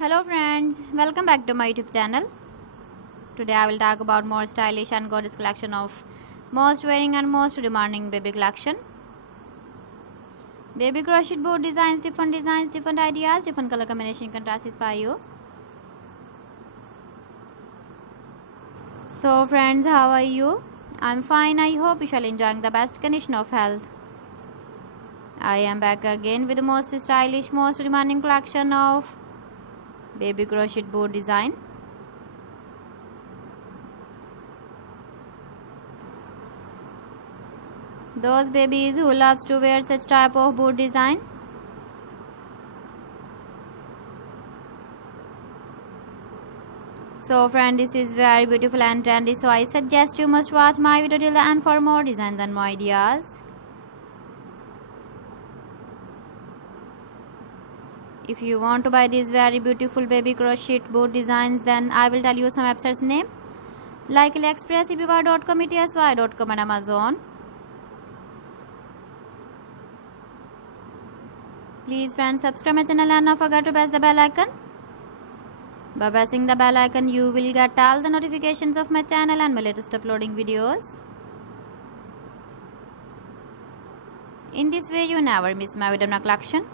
Hello friends, welcome back to my YouTube channel. Today I will talk about more stylish and gorgeous collection of most wearing and most demanding baby collection. Baby crochet board designs, different ideas, different color combination can satisfy you. So friends, how are you? I'm fine. I hope you shall enjoying the best condition of health. I am back again with the most stylish, most demanding collection of baby crochet board design. Those babies who loves to wear such type of board design. So friend, this is very beautiful and trendy, so I suggest you must watch my video till the end for more designs and more ideas. If you want to buy these very beautiful baby crochet board designs, then I will tell you some websites name like AliExpress, eBay.com, ETSY.com and Amazon. Please friends, subscribe my channel and not forget to press the bell icon. By pressing the bell icon, you will get all the notifications of my channel and my latest uploading videos. In this way, you never miss my video collection.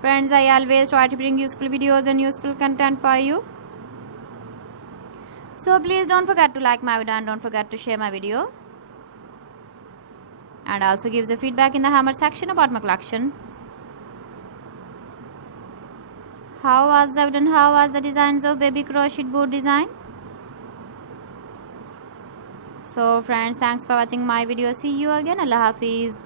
Friends, I always try to bring useful videos and useful content for you. So please don't forget to like my video and don't forget to share my video. And also give the feedback in the hammer section about my collection. How was the video and how was the designs of baby crochet board design? So friends, thanks for watching my video. See you again. Allah Hafiz.